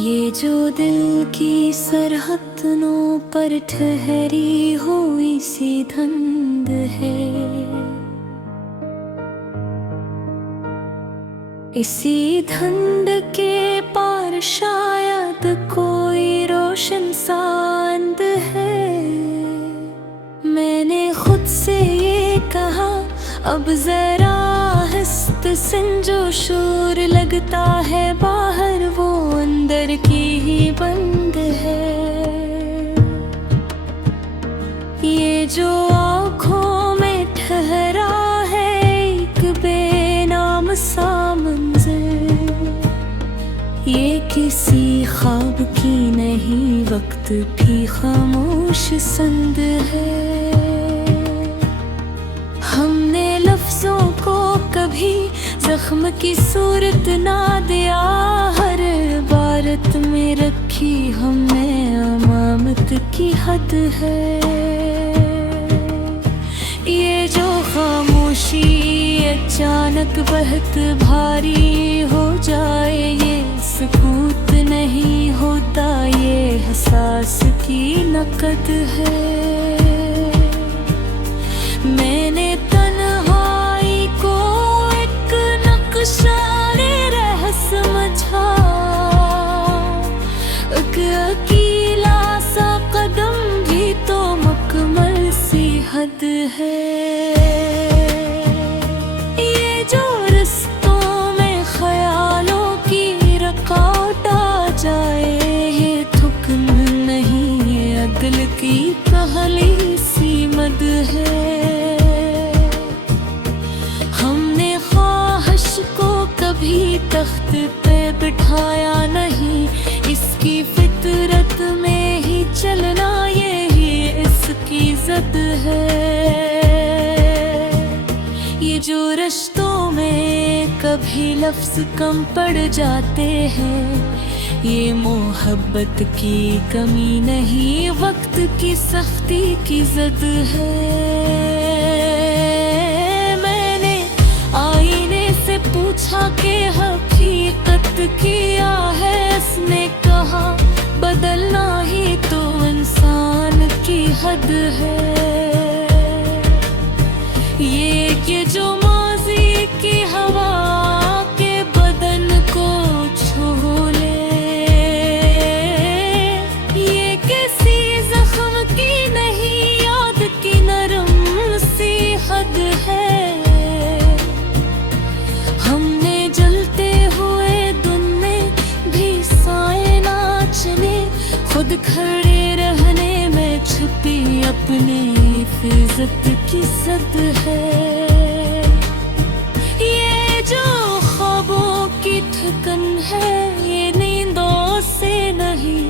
ये जो दिल की सरहदों पर ठहरी हुई सी धुंध है, इसी धुंध के पार शायद कोई रोशन चांद है। मैंने खुद से ये कहा, अब जरा हस्त संजो शोर लगता है बाहर, वो अंदर की ही बंद है। ये जो आँखों में ठहरा है एक बेनाम सा मंज़र, ये किसी ख्वाब की नहीं, वक्त भी खामोश संद है। हमने लफ्जों को कभी जख्म की सूरत ना दिया, हर इबारत में रखी हमने अमामत की हद है। ये जो खामोशी अचानक बहुत भारी हो जाए, ये सुकूत नहीं होता, ये एहसास की नकद है। मैंने तन्हाई को एक नक्शारे रह समझा, एक अकेला सा कदम भी तो मुकम्मल सी हद है। ये जो रस्तों में ख्यालों की रुकावट आ जाए, ये थुकन नहीं, ये अदल की पहली सी मद है। कभी तख्त पे बिठाया नहीं, इसकी फितरत में ही चलना यही इसकी ज़द है। ये जो रिश्तों में कभी लफ्ज़ कम पड़ जाते हैं, ये मोहब्बत की कमी नहीं, वक्त की सख्ती की ज़द है। पूछा कि हकीकत क्या है, इसने कहा बदलना ही तो इंसान की हद है। ये जो माजी की हवा के बदन को छू ले, ये किसी जख्म की नहीं, याद की नरम सी हद है। खुद खड़े रहने में छुपी अपनी इज्जत की ज़द है। ये जो ख्वाबों की थकन है, ये नींदों से नहीं,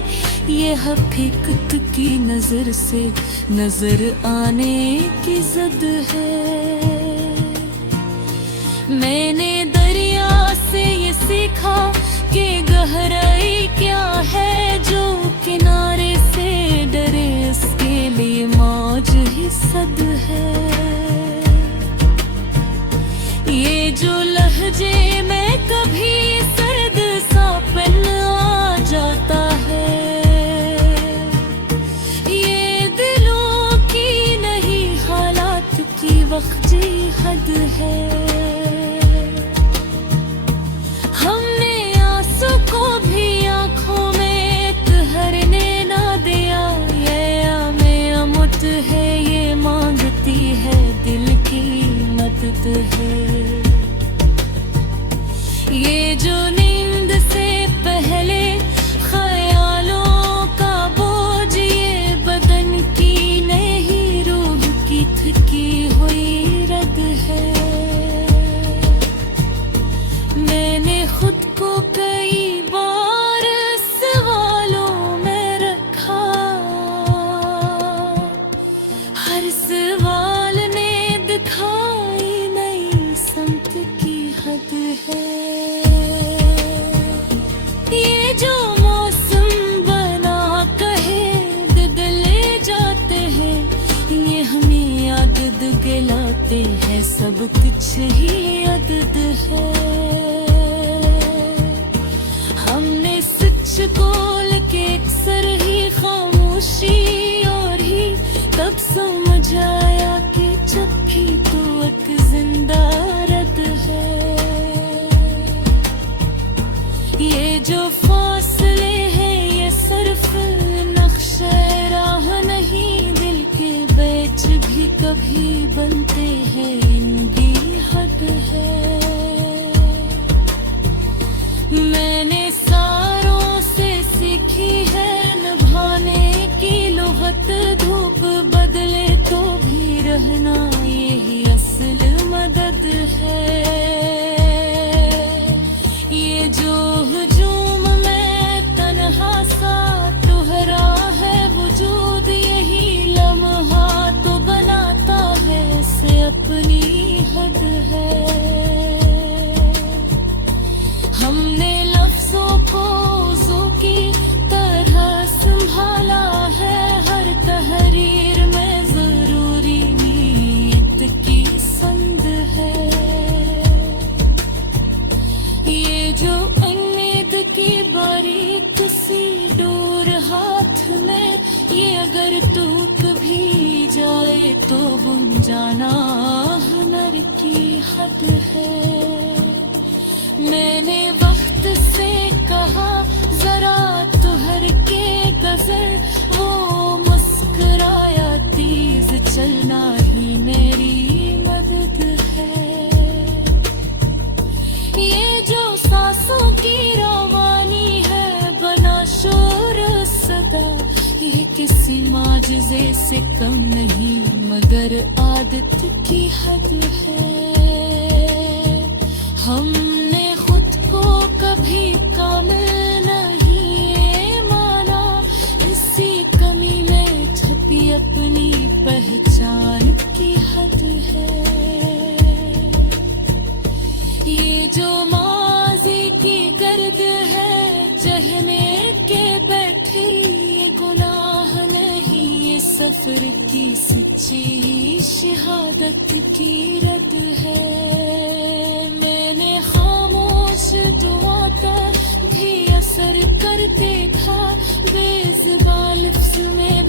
ये हकीकत की नजर से नजर आने की ज़द है। मैंने दरिया से ये सीखा कि गहराई क्या है, जो किनारे से डरे इसके लिए मौज ही सद है। ये जो लहजे में कभी सर्द सा पन आ जाता है, ये दिलों की नहीं, हालात की वक्ती हद है। है ये जो नींद से पहले ख्यालों का बोझ, ये बदन की नहीं, रूह की थकी हुई रद है। मैंने खुद को कई बार सवालों में रखा, हर सवाल ने दिखा है। ये जो मौसम बना कहे दिले जाते हैं, ये हमें याद दिलाते हैं, सब कुछ ही अदद है। हमने सच को तब समझ आया कि जब भी तो एक जिंदा रद है। ये जो फासले हैं ये सिर्फ नक्शे राह नहीं, दिल के बैच भी कभी बनते हैं, इनकी हद है। मैंने सारों से सीखी है निभाने की लुगत, धूप बदले तो भी रहना यही असल मदद है। ये जो हुजूम में तन्हा सा तुहरा है वजूद, यही लम्हा तो बनाता है से अपनी हद है। हमने लफ्जों को वज़ू की तरह संभाला है, हर तहरीर में जरूरी नीयत की संद है। ये जो उम्मीद की बारीक सी डोर हाथ में, ये अगर टूट भी जाए तो बुन जाना हुनर की हद है। मैंने वक्त से कहा जरा तुहर के गजर, वो मुस्कुराया तेज चलना ही मेरी मदद है। ये जो सांसों की रवानी है बना शोर सदा, ये किसी माजिज़े से कम नहीं मगर आदत की हद है। हमने खुद को कभी कामिल नहीं ये माना, इसी कमी में छुपी अपनी पहचान की हद है। ये जो माज़ी की गर्द है चहने के बैठी, ये गुनाह नहीं ये सफर की सच्ची शहादत की रद है। मैंने खामोश दुआ का भी असर कर देखा, बेज़ुबान लफ्ज़ में